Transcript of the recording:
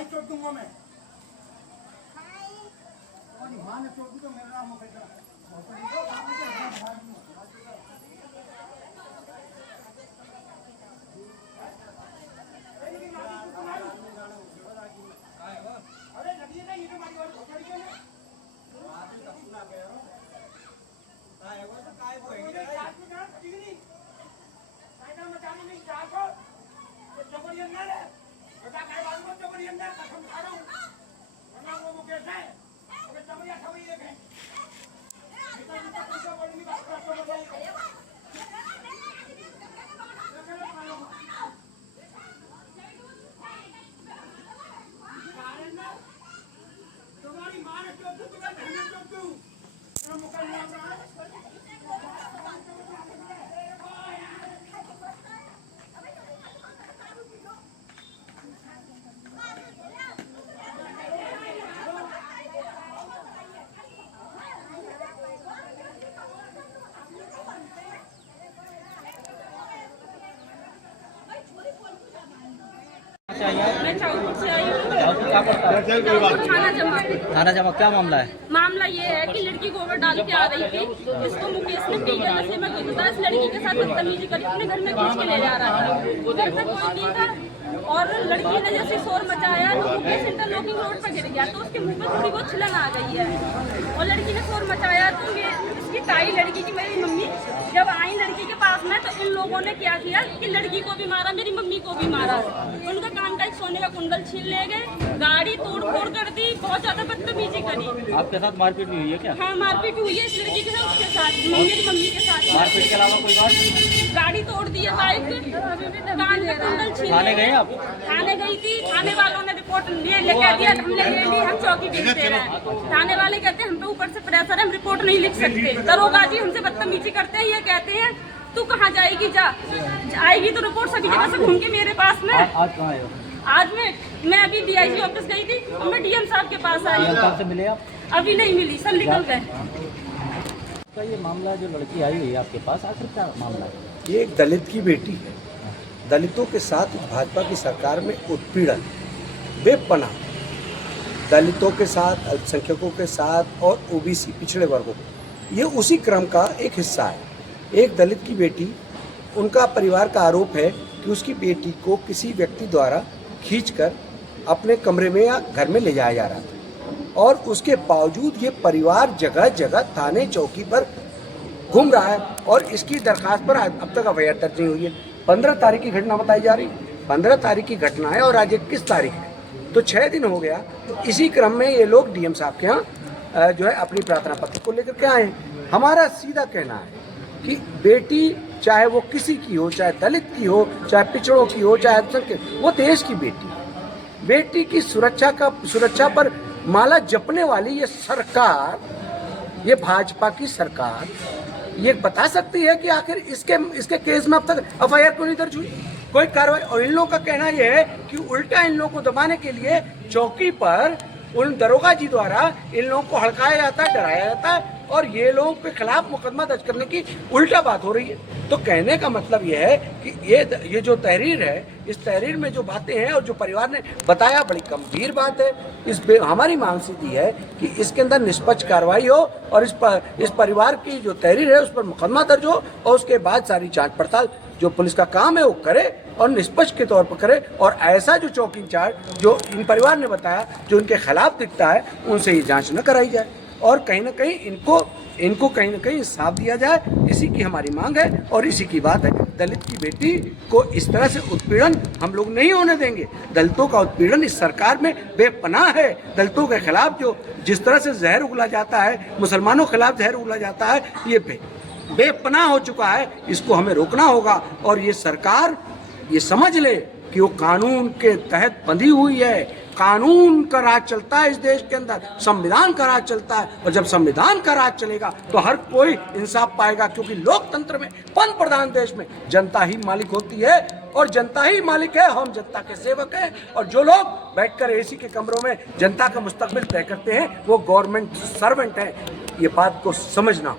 भाई चोट दूंगा मैं। माँ ने चोट दी तो मेरा नाम अरे नदी ना ये हमारी और पकड़ के ना काय वो तो काय बोलेंगे चार में ना ठीक नहीं काय ना मचाने नहीं चार को चपड़ी अंदर है बता काय बात को चपड़ी अंदर कसम खा रहा हूं वरना वो कैसा है अगर चपड़ी अठवी एक है इतना पैसा बोलने की बात करते हो तुम्हारी मां ने चोट दी तुम्हें बहन ने चोट दी मेरा मुकदमा रहा है मैं चाउपुर से आई हूँ। थाना जमा क्या मामला है? मामला ये है कि लड़की गोबर डाल के आ रही थी, इसको मुकेश ने पी के नशे में घुसा, इस लड़की के साथ बदतमीजी करी, अपने घर में खींच के ले जा रहा था। उधर से कोई नहीं था और लड़की ने जैसे शोर मचाया तो मुकेश इंटरलॉकिंग रोड पर गिर गया, तो उसके मुंह में थोड़ी बहुत छिलन आ गई है और लड़की ने शोर मचाया तो इसकी ताई लड़की की मेरी मम्मी जब आई लड़की के पास में तो इन लोगों ने क्या किया कि लड़की को भी मारा, मेरी मम्मी को भी मारा, उनका कान का एक सोने का कुंडल छीन ले गए, गाड़ी तोड़ फोड़ कर दी, बहुत ज्यादा बदतमीजी करी। आपके साथ मारपीट भी हुई है क्या? हाँ मारपीट हुई है इस लड़की के साथ, उसके साथ मेरी मम्मी के साथ। मारपीट के अलावा कोई बात? गाड़ी तोड़ दी है, बाइक, कान का कुंडल छीन। थाने गए आप? थाने गई थी, थाने वालों ने रिपोर्ट लेके दिया, हमने ले ली, हम चौकी भेज दे रहे हैं। थाने वाले कहते हैं हम पे ऊपर से प्रेशर है, हम रिपोर्ट नहीं लिख सकते। दरोगा जी हमसे बदतमीजी करते हैं, ये कहते हैं तू कहाँ जाएगी, जा आएगी तो रिपोर्ट सभी जगह से घूम के मेरे पास में। आज कहाँ आए हो? आज मैं अभी डीआईजी ऑफिस गई थी और मैं डीएम साहब के पास आई हूँ। से मिले आप? अभी नहीं मिली, सब निकल गए। तो ये मामला जो लड़की आई हुई है आपके पास, आखिर क्या मामला है? ये एक दलित की बेटी है। दलितों के साथ भाजपा की सरकार में उत्पीड़न बेपनाह, दलितों के साथ, अल्पसंख्यकों के साथ और ओबीसी पिछड़े वर्गों को, ये उसी क्रम का एक हिस्सा है। एक दलित की बेटी, उनका परिवार का आरोप है कि उसकी बेटी को किसी व्यक्ति द्वारा खींचकर अपने कमरे में या घर में ले जाया जा रहा था और उसके बावजूद ये परिवार जगह जगह थाने चौकी पर घूम रहा है और इसकी दरखास्त पर अब तक एफआईआर दर्ज नहीं हुई है। 15 तारीख की घटना बताई जा रही, 15 तारीख की घटना है और आज 21 तारीख है, तो 6 दिन हो गया। तो इसी क्रम में ये लोग डीएम साहब के यहाँ जो है अपनी प्रार्थना पत्र को लेकर के आए। हमारा सीधा कहना है कि बेटी चाहे वो किसी की हो, चाहे दलित की हो, चाहे पिछड़ों की हो, चाहे अल्पसंख्यक, वो देश की बेटी है। बेटी की सुरक्षा पर माला जपने वाली ये सरकार, ये भाजपा की सरकार, ये बता सकती है कि आखिर इसके केस में अब तक एफआईआर क्यों नहीं दर्ज हुई, कोई कार्रवाई। और इन लोगों का कहना यह है कि उल्टा इन लोगों को दबाने के लिए चौकी पर उन दरोगा जी द्वारा इन लोगों को हड़काया जाता है, डराया जाता है और ये लोगों के खिलाफ मुकदमा दर्ज करने की उल्टा बात हो रही है। तो कहने का मतलब ये है कि ये जो तहरीर है, इस तहरीर में जो बातें हैं और जो परिवार ने बताया, बड़ी गंभीर बात है। हमारी मांग सीधी है कि इसके अंदर निष्पक्ष कार्रवाई हो और इस परिवार की जो तहरीर है उस पर मुकदमा दर्ज हो और उसके बाद सारी जांच पड़ताल जो पुलिस का काम है वो करे और निष्पक्ष के तौर पर करे। और ऐसा जो चौकी इंचार्ज जो इन परिवार ने बताया, जो इनके खिलाफ दिखता है, उनसे ये जांच न कराई जाए और कहीं ना कहीं इनको कहीं ना कहीं इंसाफ दिया जाए। इसी की हमारी मांग है और इसी की बात है। दलित की बेटी को इस तरह से उत्पीड़न हम लोग नहीं होने देंगे। दलितों का उत्पीड़न इस सरकार में बेपनाह है। दलितों के खिलाफ जो जिस तरह से जहर उगला जाता है, मुसलमानों के खिलाफ जहर उगला जाता है, ये बेपनाह हो चुका है। इसको हमें रोकना होगा और ये सरकार ये समझ ले कि वो कानून के तहत बंधी हुई है। कानून का राज चलता है इस देश के अंदर, संविधान का राज चलता है और जब संविधान का राज चलेगा तो हर कोई इंसाफ पाएगा, क्योंकि लोकतंत्र में, पंच प्रधान देश में जनता ही मालिक होती है और जनता ही मालिक है। हम जनता के सेवक हैं और जो लोग बैठकर एसी के कमरों में जनता का मुस्तकबिल तय करते हैं वो गवर्नमेंट सर्वेंट हैं। ये बात को समझना।